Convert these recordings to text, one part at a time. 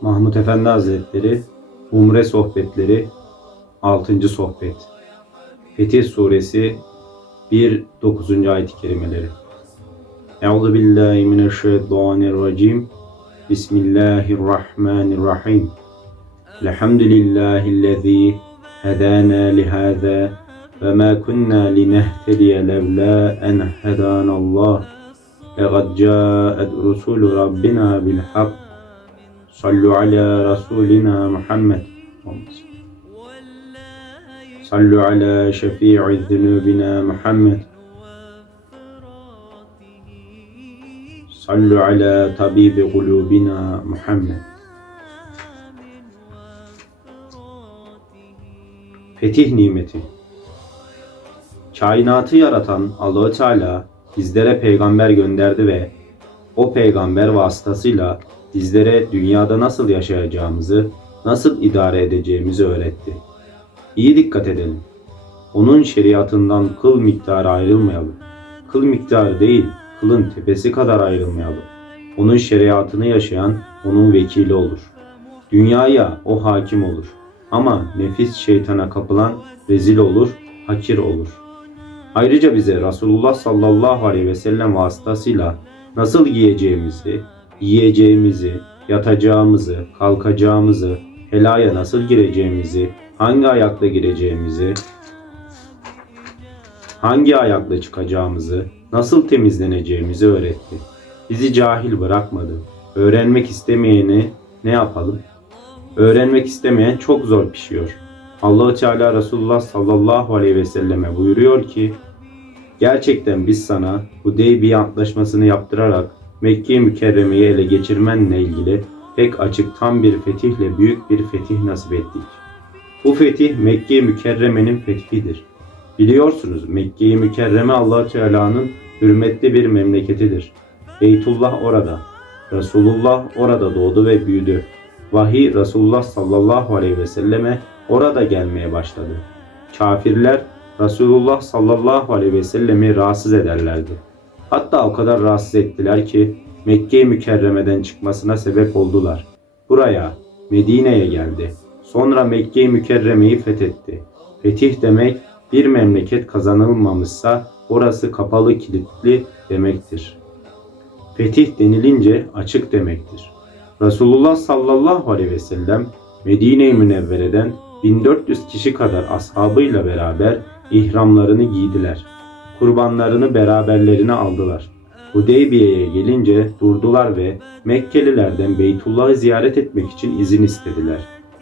Mahmut Efendi Hazretleri Umre Sohbetleri 6. Sohbet Fetih Suresi 1 9. ayet-i kerimeleri. Euzu billahi mineşşeytanirracim. Bismillahirrahmanirrahim. Elhamdülillahi'llezî hedâna lihâzâ ve mâ kunnâ linehtediye levlâ en hedânallâh. Laqad câet rusûlü rabbina bil hak. Sallu ala Rasulina Muhammed. Olmaz. Sallu ala şefi'i zunubina Muhammed. Sallu ala tabibi kulubina Muhammed. Fetih nimeti. Kainatı yaratan Allahü Teala bizlere peygamber gönderdi ve o peygamber vasıtasıyla bizlere dünyada nasıl yaşayacağımızı, nasıl idare edeceğimizi öğretti. İyi dikkat edelim. Onun şeriatından kıl miktarı ayrılmayalım. Kıl miktarı değil, kılın tepesi kadar ayrılmayalım. Onun şeriatını yaşayan onun vekili olur. Dünyaya o hakim olur. Ama nefis şeytana kapılan rezil olur, hakir olur.'' Ayrıca bize Resulullah sallallahu aleyhi ve sellem vasıtasıyla nasıl giyeceğimizi, yiyeceğimizi, yatacağımızı, kalkacağımızı, helaya nasıl gireceğimizi, hangi ayakla gireceğimizi, hangi ayakla çıkacağımızı, nasıl temizleneceğimizi öğretti. Bizi cahil bırakmadı. Öğrenmek istemeyeni ne yapalım? Öğrenmek istemeyen çok zor pişiyor. Allahu Teala Resulullah sallallahu aleyhi ve selleme buyuruyor ki Gerçekten biz sana Hudeybiye antlaşmasını yaptırarak Mekke-i Mükerreme'yi ele geçirmenle ilgili pek açık tam bir fetihle büyük bir fetih nasip ettik. Bu fetih Mekke-i Mükerreme'nin fethidir. Biliyorsunuz Mekke-i Mükerreme allah Teala'nın hürmetli bir memleketidir. Beytullah orada. Resulullah orada doğdu ve büyüdü. Vahiy Resulullah sallallahu aleyhi ve selleme orada gelmeye başladı. Kafirler Resulullah sallallahu aleyhi ve sellemi rahatsız ederlerdi. Hatta o kadar rahatsız ettiler ki Mekke-i Mükerreme'den çıkmasına sebep oldular. Buraya, Medine'ye geldi. Sonra Mekke-i Mükerreme'yi fethetti. Fetih demek bir memleket kazanılmamışsa orası kapalı kilitli demektir. Fetih denilince açık demektir. Resulullah sallallahu aleyhi ve sellem Medine-i Münevvere'den 1400 kişi kadar ashabıyla beraber ihramlarını giydiler. Kurbanlarını beraberlerine aldılar. Hudeybiye'ye gelince durdular ve Mekkelilerden Beytullah'ı ziyaret etmek için izin istediler.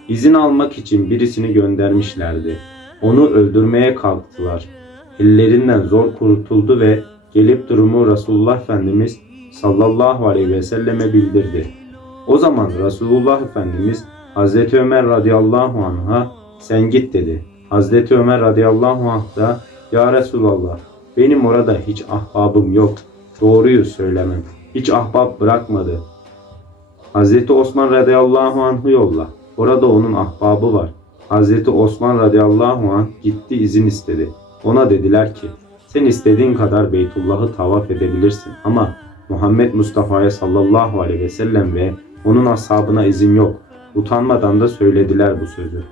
İzin almak için birisini göndermişlerdi. Onu öldürmeye kalktılar. Ellerinden zor kurtuldu ve gelip durumu Resulullah Efendimiz sallallahu aleyhi ve selleme bildirdi. O zaman Resulullah Efendimiz Hazreti Ömer radıyallahu anh'a sen git dedi. Hazreti Ömer radıyallahu anh da Ya Resulallah benim orada hiç ahbabım yok. Doğruyu söylemem. Hiç ahbap bırakmadı. Hazreti Osman radıyallahu anh'ı yolla. Orada onun ahbabı var. Hazreti Osman radıyallahu anh gitti izin istedi. Ona dediler ki sen istediğin kadar Beytullah'ı tavaf edebilirsin ama Muhammed Mustafa'ya sallallahu aleyhi ve sellem ve onun ashabına izin yok. Utanmadan da söylediler bu sözü.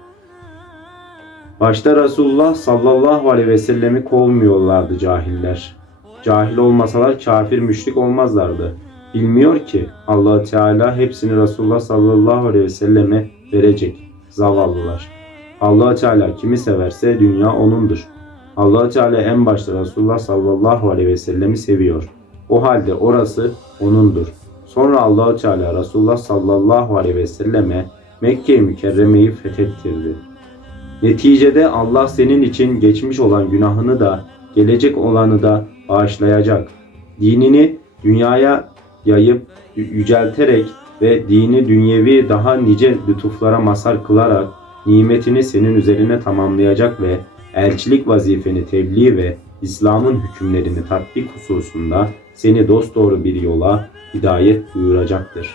Başta Resulullah sallallahu aleyhi ve sellemi kovmuyorlardı cahiller. Cahil olmasalar kafir müşrik olmazlardı. Bilmiyor ki allah Teala hepsini Resulullah sallallahu aleyhi ve selleme verecek. Zavallılar. allah Teala kimi severse dünya onundur. allah Teala en başta Resulullah sallallahu aleyhi ve sellemi seviyor. O halde orası onundur. Sonra allah Teala Resulullah sallallahu aleyhi ve selleme Mekke-i Mükerreme'yi fethettirdi. Neticede Allah senin için geçmiş olan günahını da gelecek olanı da bağışlayacak. Dinini dünyaya yayıp yücelterek ve dini dünyevi daha nice lütuflara mazhar kılarak nimetini senin üzerine tamamlayacak ve elçilik vazifeni tebliğ ve İslam'ın hükümlerini tatbik hususunda seni dosdoğru bir yola hidayet buyuracaktır.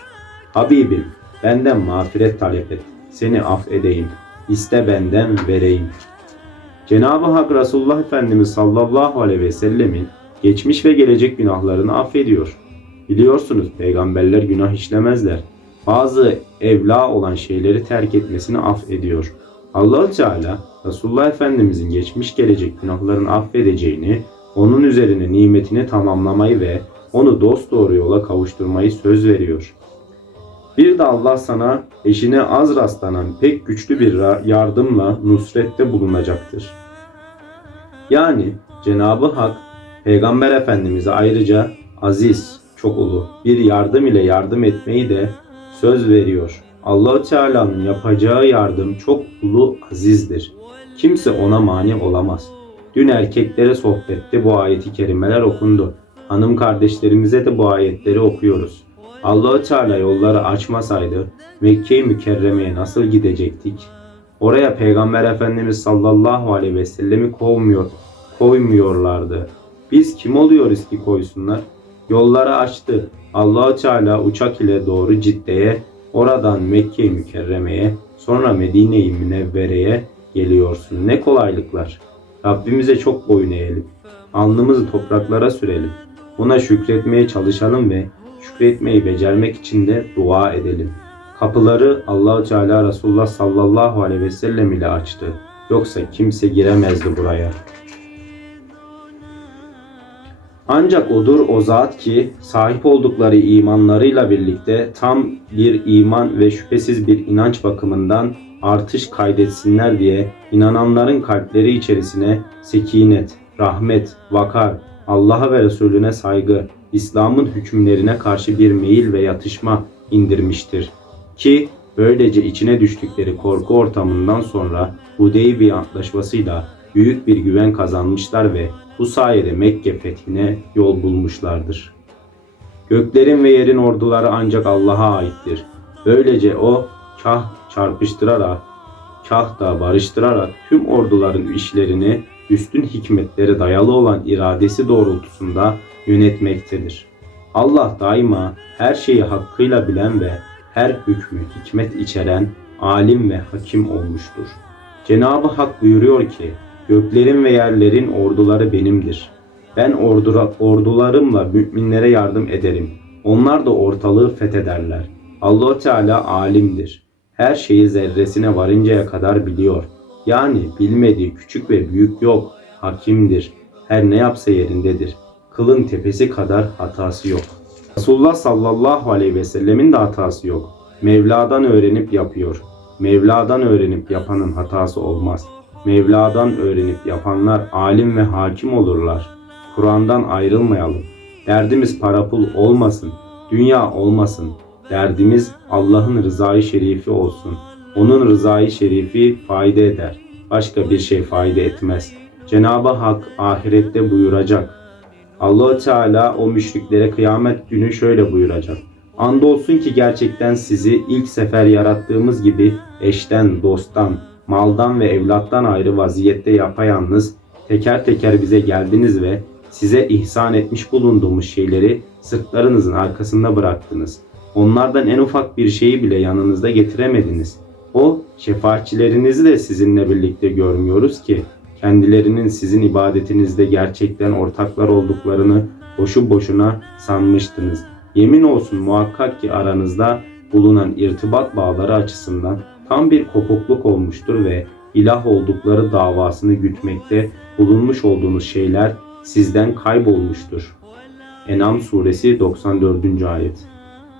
Habibim benden mağfiret talep et, seni af edeyim.'' İste benden vereyim. Cenab-ı Hak Resulullah Efendimiz sallallahu aleyhi ve sellemin geçmiş ve gelecek günahlarını affediyor. Biliyorsunuz peygamberler günah işlemezler. bazı evla olan şeyleri terk etmesini affediyor. allah Teala Resulullah Efendimizin geçmiş gelecek günahlarını affedeceğini, onun üzerine nimetini tamamlamayı ve onu dost doğru yola kavuşturmayı söz veriyor. Bir de Allah sana eşine az rastlanan pek güçlü bir yardımla nusrette bulunacaktır. Yani Cenabı Hak Peygamber Efendimiz'e ayrıca aziz, çok ulu bir yardım ile yardım etmeyi de söz veriyor. Allahu Teala'nın yapacağı yardım çok ulu azizdir. Kimse ona mani olamaz. Dün erkeklere sohbette bu ayeti kerimeler okundu. Hanım kardeşlerimize de bu ayetleri okuyoruz. Allahu Teala yolları açmasaydı Mekke-i Mükerreme'ye nasıl gidecektik? Oraya Peygamber Efendimiz sallallahu aleyhi ve sellemi kovmuyor, koymuyorlardı. Biz kim oluyoruz ki koysunlar? Yolları açtı. Allahu Teala uçak ile doğru Cidde'ye, oradan Mekke-i Mükerreme'ye, sonra Medine-i Münevvere'ye geliyorsun. Ne kolaylıklar. Rabbimize çok boyun eğelim. Alnımızı topraklara sürelim. Ona şükretmeye çalışalım ve şükretmeyi becermek için de dua edelim. Kapıları Allahu Teala Resulullah sallallahu aleyhi ve sellem ile açtı. Yoksa kimse giremezdi buraya. Ancak odur o zat ki sahip oldukları imanlarıyla birlikte tam bir iman ve şüphesiz bir inanç bakımından artış kaydetsinler diye inananların kalpleri içerisine sekinet, rahmet, vakar, Allah'a ve Resulüne saygı, İslam'ın hükümlerine karşı bir meyil ve yatışma indirmiştir. Ki böylece içine düştükleri korku ortamından sonra Hudeybiye Antlaşması'yla büyük bir güven kazanmışlar ve bu sayede Mekke fethine yol bulmuşlardır. Göklerin ve yerin orduları ancak Allah'a aittir. Böylece o kah çarpıştırarak, kah da barıştırarak tüm orduların işlerini üstün hikmetlere dayalı olan iradesi doğrultusunda yönetmektedir. Allah daima her şeyi hakkıyla bilen ve her hükmü hikmet içeren alim ve hakim olmuştur. Cenab-ı Hak buyuruyor ki, göklerin ve yerlerin orduları benimdir. Ben ordura, ordularımla müminlere yardım ederim. Onlar da ortalığı fethederler. allah Teala alimdir. Her şeyi zerresine varıncaya kadar biliyor. Yani bilmediği küçük ve büyük yok. Hakimdir. Her ne yapsa yerindedir. Kılın tepesi kadar hatası yok. Resulullah sallallahu aleyhi ve sellemin de hatası yok. Mevla'dan öğrenip yapıyor. Mevla'dan öğrenip yapanın hatası olmaz. Mevla'dan öğrenip yapanlar alim ve hakim olurlar. Kur'an'dan ayrılmayalım. Derdimiz para pul olmasın, dünya olmasın. Derdimiz Allah'ın rızayı şerifi olsun. Onun rızayı şerifi fayda eder. Başka bir şey fayda etmez. Cenab-ı Hak ahirette buyuracak. allah Teala o müşriklere kıyamet günü şöyle buyuracak. Andolsun ki gerçekten sizi ilk sefer yarattığımız gibi eşten, dosttan, maldan ve evlattan ayrı vaziyette yapayalnız teker teker bize geldiniz ve size ihsan etmiş bulunduğumuz şeyleri sırtlarınızın arkasında bıraktınız. Onlardan en ufak bir şeyi bile yanınızda getiremediniz. O şefaatçilerinizi de sizinle birlikte görmüyoruz ki kendilerinin sizin ibadetinizde gerçekten ortaklar olduklarını boşu boşuna sanmıştınız. Yemin olsun muhakkak ki aranızda bulunan irtibat bağları açısından tam bir kopukluk olmuştur ve ilah oldukları davasını gütmekte bulunmuş olduğunuz şeyler sizden kaybolmuştur. Enam suresi 94. ayet.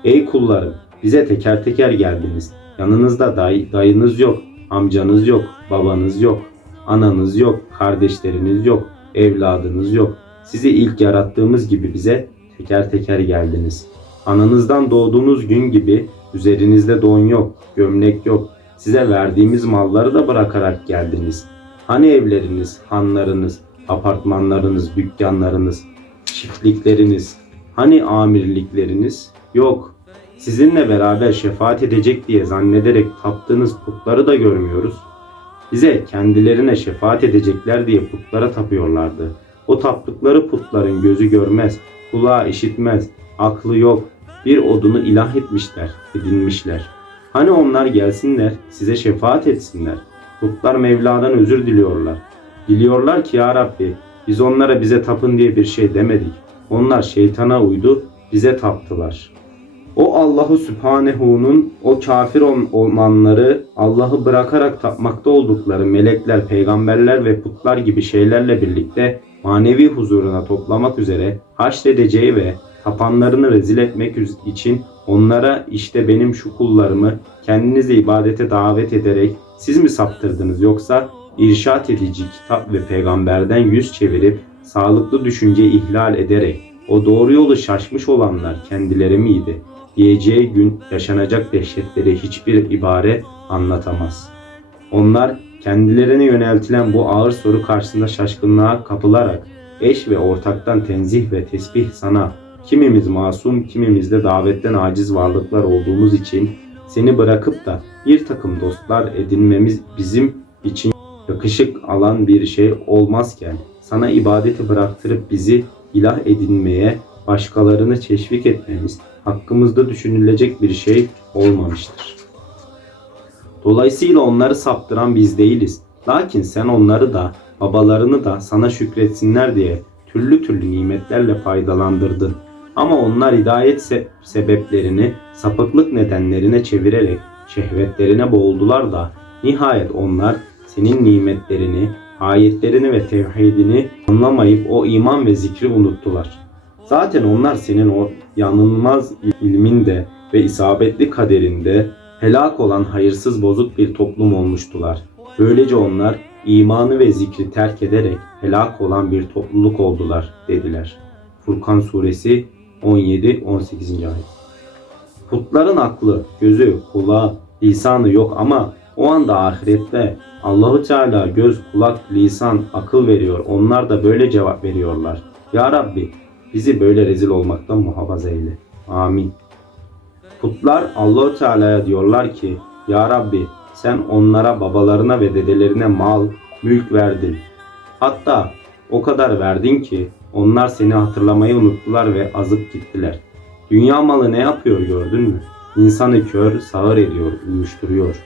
Ey kullarım bize teker teker geldiniz. Yanınızda day dayınız yok, amcanız yok, babanız yok, ananız yok, kardeşleriniz yok, evladınız yok. Sizi ilk yarattığımız gibi bize teker teker geldiniz. Ananızdan doğduğunuz gün gibi üzerinizde don yok, gömlek yok. Size verdiğimiz malları da bırakarak geldiniz. Hani evleriniz, hanlarınız, apartmanlarınız, dükkanlarınız, çiftlikleriniz, hani amirlikleriniz? Yok. Sizinle beraber şefaat edecek diye zannederek taptığınız putları da görmüyoruz. Bize kendilerine şefaat edecekler diye putlara tapıyorlardı. O taptıkları putların gözü görmez, kulağı işitmez, aklı yok. Bir odunu ilah etmişler, edinmişler. Hani onlar gelsinler, size şefaat etsinler. Putlar Mevla'dan özür diliyorlar. Diliyorlar ki ya Rabbi biz onlara bize tapın diye bir şey demedik. Onlar şeytana uydu, bize taptılar. O Allahu Sübhanehu'nun o kafir ol- olanları Allah'ı bırakarak tapmakta oldukları melekler, peygamberler ve putlar gibi şeylerle birlikte manevi huzuruna toplamak üzere haşredeceği ve tapanlarını rezil etmek için onlara işte benim şu kullarımı kendinize ibadete davet ederek siz mi saptırdınız yoksa irşat edici kitap ve peygamberden yüz çevirip sağlıklı düşünceyi ihlal ederek o doğru yolu şaşmış olanlar kendileri miydi? Diyeceği gün yaşanacak dehşetleri hiçbir ibare anlatamaz. Onlar kendilerine yöneltilen bu ağır soru karşısında şaşkınlığa kapılarak eş ve ortaktan tenzih ve tesbih sana kimimiz masum kimimiz de davetten aciz varlıklar olduğumuz için seni bırakıp da bir takım dostlar edinmemiz bizim için yakışık alan bir şey olmazken sana ibadeti bıraktırıp bizi ilah edinmeye başkalarını teşvik etmemiz hakkımızda düşünülecek bir şey olmamıştır. Dolayısıyla onları saptıran biz değiliz. Lakin sen onları da babalarını da sana şükretsinler diye türlü türlü nimetlerle faydalandırdın. Ama onlar hidayet se- sebeplerini sapıklık nedenlerine çevirerek şehvetlerine boğuldular da nihayet onlar senin nimetlerini, ayetlerini ve tevhidini anlamayıp o iman ve zikri unuttular. Zaten onlar senin o yanılmaz ilminde ve isabetli kaderinde helak olan hayırsız bozuk bir toplum olmuştular. Böylece onlar imanı ve zikri terk ederek helak olan bir topluluk oldular dediler. Furkan suresi 17-18. ayet. Putların aklı, gözü, kulağı, lisanı yok ama o anda ahirette Allahu Teala göz, kulak, lisan, akıl veriyor. Onlar da böyle cevap veriyorlar. Ya Rabbi bizi böyle rezil olmaktan muhafaza eyle. Amin. Putlar Allahu Teala'ya diyorlar ki Ya Rabbi sen onlara babalarına ve dedelerine mal, mülk verdin. Hatta o kadar verdin ki onlar seni hatırlamayı unuttular ve azıp gittiler. Dünya malı ne yapıyor gördün mü? İnsanı kör, sağır ediyor, uyuşturuyor.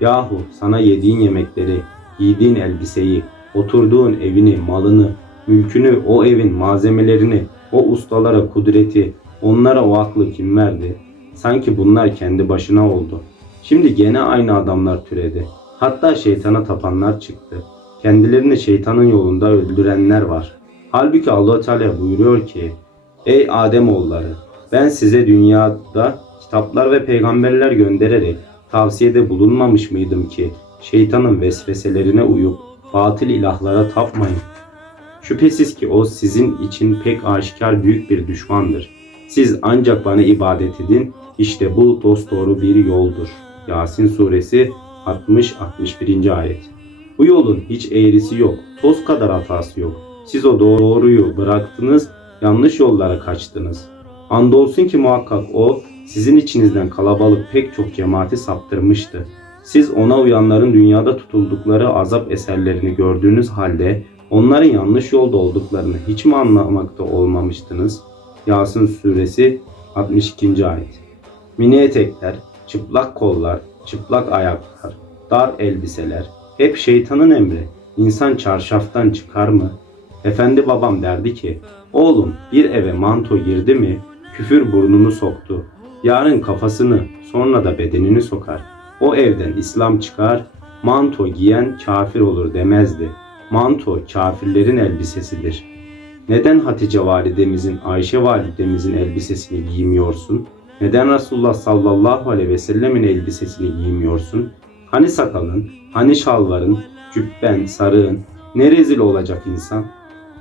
Yahu sana yediğin yemekleri, giydiğin elbiseyi, oturduğun evini, malını, mülkünü, o evin malzemelerini, o ustalara kudreti, onlara o aklı kim verdi? Sanki bunlar kendi başına oldu. Şimdi gene aynı adamlar türedi. Hatta şeytana tapanlar çıktı. Kendilerini şeytanın yolunda öldürenler var. Halbuki Allah Teala buyuruyor ki: Ey Adem oğulları, ben size dünyada kitaplar ve peygamberler göndererek tavsiyede bulunmamış mıydım ki şeytanın vesveselerine uyup batıl ilahlara tapmayın. Şüphesiz ki o sizin için pek aşikar büyük bir düşmandır. Siz ancak bana ibadet edin, işte bu dosdoğru bir yoldur. Yasin suresi 60-61. ayet. Bu yolun hiç eğrisi yok, toz kadar hatası yok. Siz o doğruyu bıraktınız, yanlış yollara kaçtınız. Andolsun ki muhakkak o sizin içinizden kalabalık pek çok cemaati saptırmıştı. Siz ona uyanların dünyada tutuldukları azap eserlerini gördüğünüz halde onların yanlış yolda olduklarını hiç mi anlamakta olmamıştınız? Yasin suresi 62. ayet. Mini etekler, çıplak kollar, çıplak ayaklar, dar elbiseler hep şeytanın emri. İnsan çarşaftan çıkar mı? Efendi babam derdi ki, oğlum bir eve manto girdi mi küfür burnunu soktu. Yarın kafasını sonra da bedenini sokar. O evden İslam çıkar, manto giyen kafir olur demezdi. Manto kafirlerin elbisesidir. Neden Hatice validemizin, Ayşe validemizin elbisesini giymiyorsun? Neden Resulullah sallallahu aleyhi ve sellemin elbisesini giymiyorsun? Hani sakalın, hani şalvarın, cübben, sarığın, ne rezil olacak insan?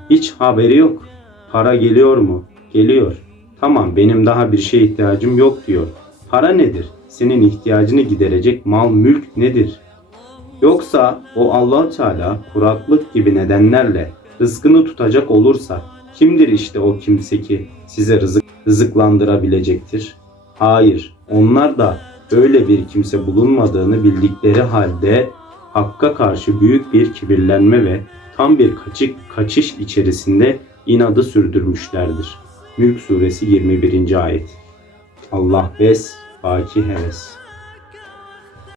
Hiç haberi yok. Para geliyor mu? Geliyor. Tamam benim daha bir şeye ihtiyacım yok diyor. Para nedir? Senin ihtiyacını giderecek mal mülk nedir? Yoksa o allah Teala kuraklık gibi nedenlerle rızkını tutacak olursa kimdir işte o kimse ki size rızık rızıklandırabilecektir? Hayır, onlar da öyle bir kimse bulunmadığını bildikleri halde Hakk'a karşı büyük bir kibirlenme ve tam bir kaçık, kaçış içerisinde inadı sürdürmüşlerdir. Mülk suresi 21. ayet. Allah bes, baki heves.